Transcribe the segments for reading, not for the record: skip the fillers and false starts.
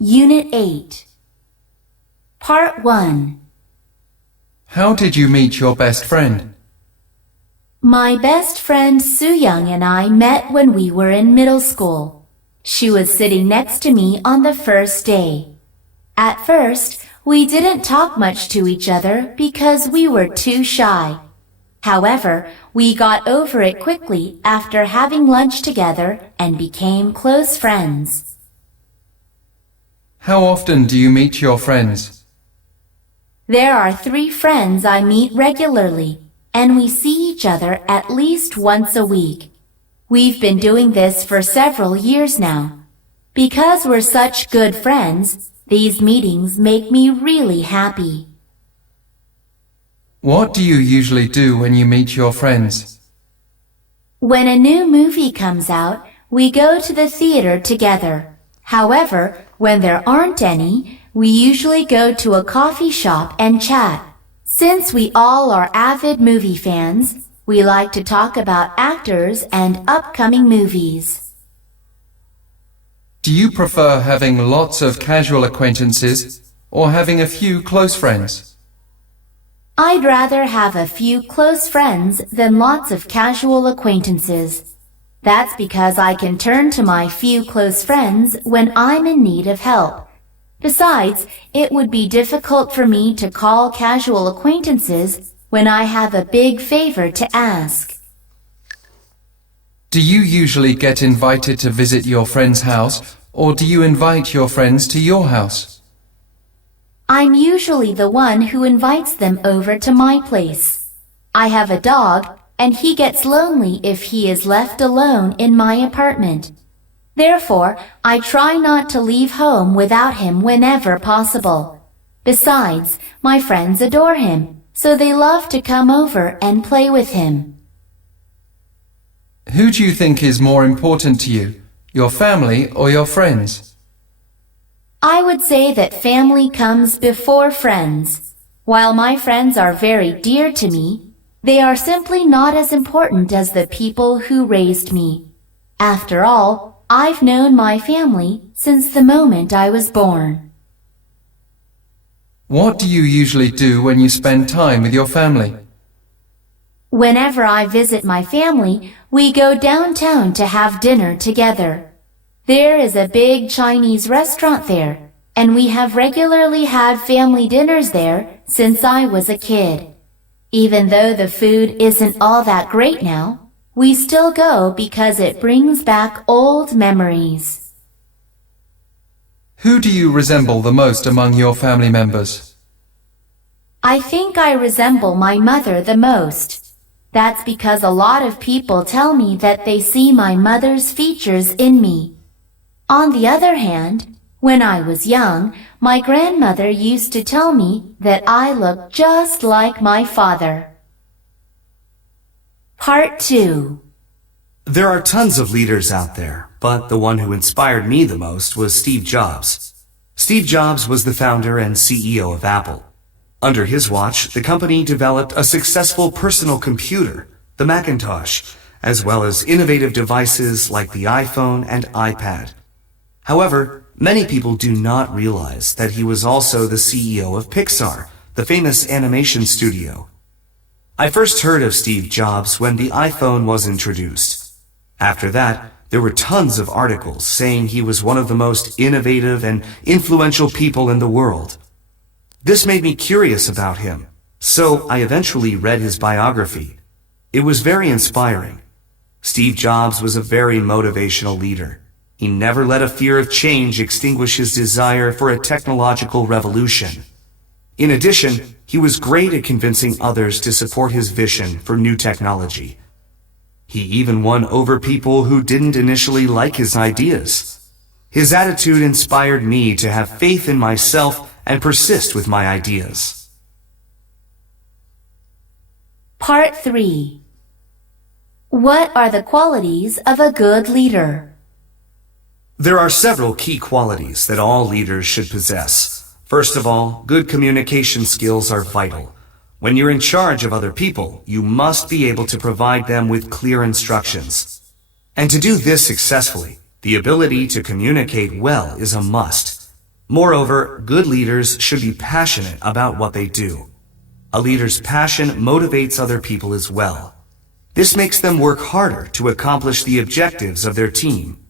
Unit 8. Part 1. How did you meet your best friend? My best friend Soo-young and I met when we were in middle school. She was sitting next to me on the first day. At first, we didn't talk much to each other because we were too shy. However, we got over it quickly after having lunch together and became close friends. How often do you meet your friends? There are 3 friends I meet regularly, and we see each other at least once a week. We've been doing this for several years now. Because we're such good friends, these meetings make me really happy. What do you usually do when you meet your friends? When a new movie comes out, we go to the theater together. However, when there aren't any, we usually go to a coffee shop and chat. Since we all are avid movie fans, we like to talk about actors and upcoming movies. Do you prefer having lots of casual acquaintances or having a few close friends? I'd rather have a few close friends than lots of casual acquaintances. That's because I can turn to my few close friends when I'm in need of help. Besides, it would be difficult for me to call casual acquaintances when I have a big favor to ask. Do you usually get invited to visit your friend's house, or do you invite your friends to your house? I'm usually the one who invites them over to my place. I have a dog, and he gets lonely if he is left alone in my apartment. Therefore, I try not to leave home without him whenever possible. Besides, my friends adore him, so they love to come over and play with him. Who do you think is more important to you, your family or your friends? I would say that family comes before friends. While my friends are very dear to me, they are simply not as important as the people who raised me. After all, I've known my family since the moment I was born. What do you usually do when you spend time with your family? Whenever I visit my family, we go downtown to have dinner together. There is a big Chinese restaurant there, and we have regularly had family dinners there since I was a kid. Even though the food isn't all that great now, we still go because it brings back old memories. Who do you resemble the most among your family members? I think I resemble my mother the most. That's because a lot of people tell me that they see my mother's features in me. On the other hand, when I was young, my grandmother used to tell me that I look just like my father. Part 2. There are tons of leaders out there, but the one who inspired me the most was Steve Jobs. Steve Jobs was the founder and CEO of Apple. Under his watch, the company developed a successful personal computer, the Macintosh, as well as innovative devices like the iPhone and iPad. However, many people do not realize that he was also the CEO of Pixar, the famous animation studio. I first heard of Steve Jobs when the iPhone was introduced. After that, there were tons of articles saying he was one of the most innovative and influential people in the world. This made me curious about him, so I eventually read his biography. It was very inspiring. Steve Jobs was a very motivational leader. He never let a fear of change extinguish his desire for a technological revolution. In addition, he was great at convincing others to support his vision for new technology. He even won over people who didn't initially like his ideas. His attitude inspired me to have faith in myself and persist with my ideas. Part 3. What are the qualities of a good leader? There are several key qualities that all leaders should possess. First of all, good communication skills are vital. When you're in charge of other people, you must be able to provide them with clear instructions. And to do this successfully, the ability to communicate well is a must. Moreover, good leaders should be passionate about what they do. A leader's passion motivates other people as well. This makes them work harder to accomplish the objectives of their team.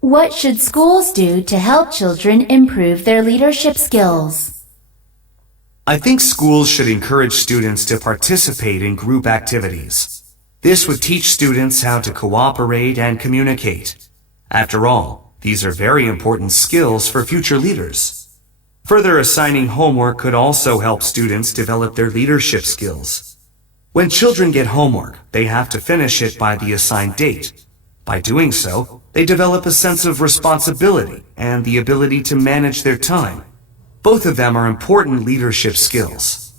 What should schools do to help children improve their leadership skills? I think schools should encourage students to participate in group activities. This would teach students how to cooperate and communicate. After all, these are very important skills for future leaders. Further assigning homework could also help students develop their leadership skills. When children get homework, they have to finish it by the assigned date. By doing so, they develop a sense of responsibility and the ability to manage their time. Both of them are important leadership skills.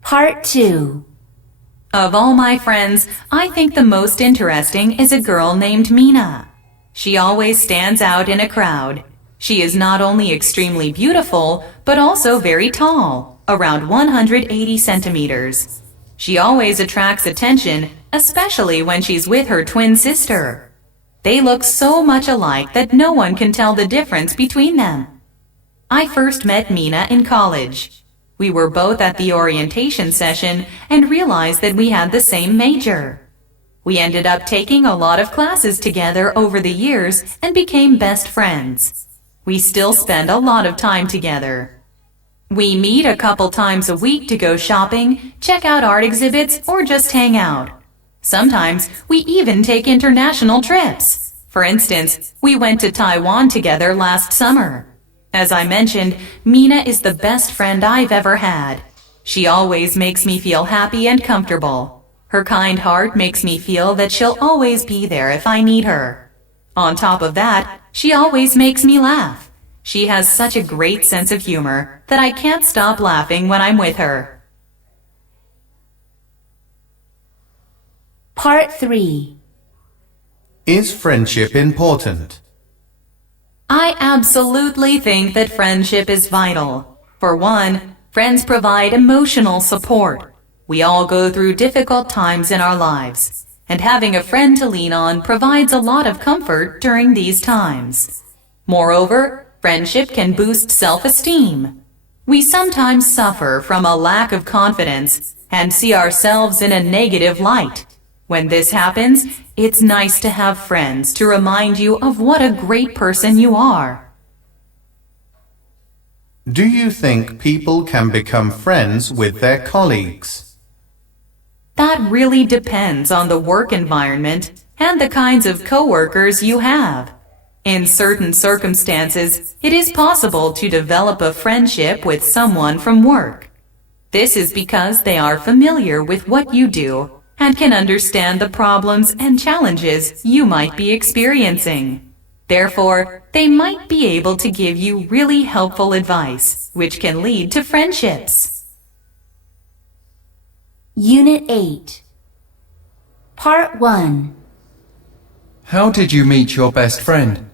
Part 2. Of all my friends, I think the most interesting is a girl named Mina. She always stands out in a crowd. She is not only extremely beautiful, but also very tall, around 180 centimeters. She always attracts attention, especially when she's with her twin sister. They look so much alike that no one can tell the difference between them. I first met Mina in college. We were both at the orientation session and realized that we had the same major. We ended up taking a lot of classes together over the years and became best friends. We still spend a lot of time together. We meet a couple times a week to go shopping, check out art exhibits, or just hang out. Sometimes we even take international trips. For instance, we went to Taiwan together last summer. As I mentioned, Mina is the best friend I've ever had. She always makes me feel happy and comfortable. Her kind heart makes me feel that she'll always be there if I need her. On top of that, she always makes me laugh. She has such a great sense of humor that I can't stop laughing when I'm with her. Part 3. Is friendship important? I absolutely think that friendship is vital. For one, friends provide emotional support. We all go through difficult times in our lives, and having a friend to lean on provides a lot of comfort during these times. Moreover, friendship can boost self-esteem. We sometimes suffer from a lack of confidence and see ourselves in a negative light. When this happens, it's nice to have friends to remind you of what a great person you are. Do you think people can become friends with their colleagues? That really depends on the work environment and the kinds of coworkers you have. In certain circumstances, it is possible to develop a friendship with someone from work. This is because they are familiar with what you do and can understand the problems and challenges you might be experiencing. Therefore, they might be able to give you really helpful advice, which can lead to friendships. Unit 8. Part 1. How did you meet your best friend?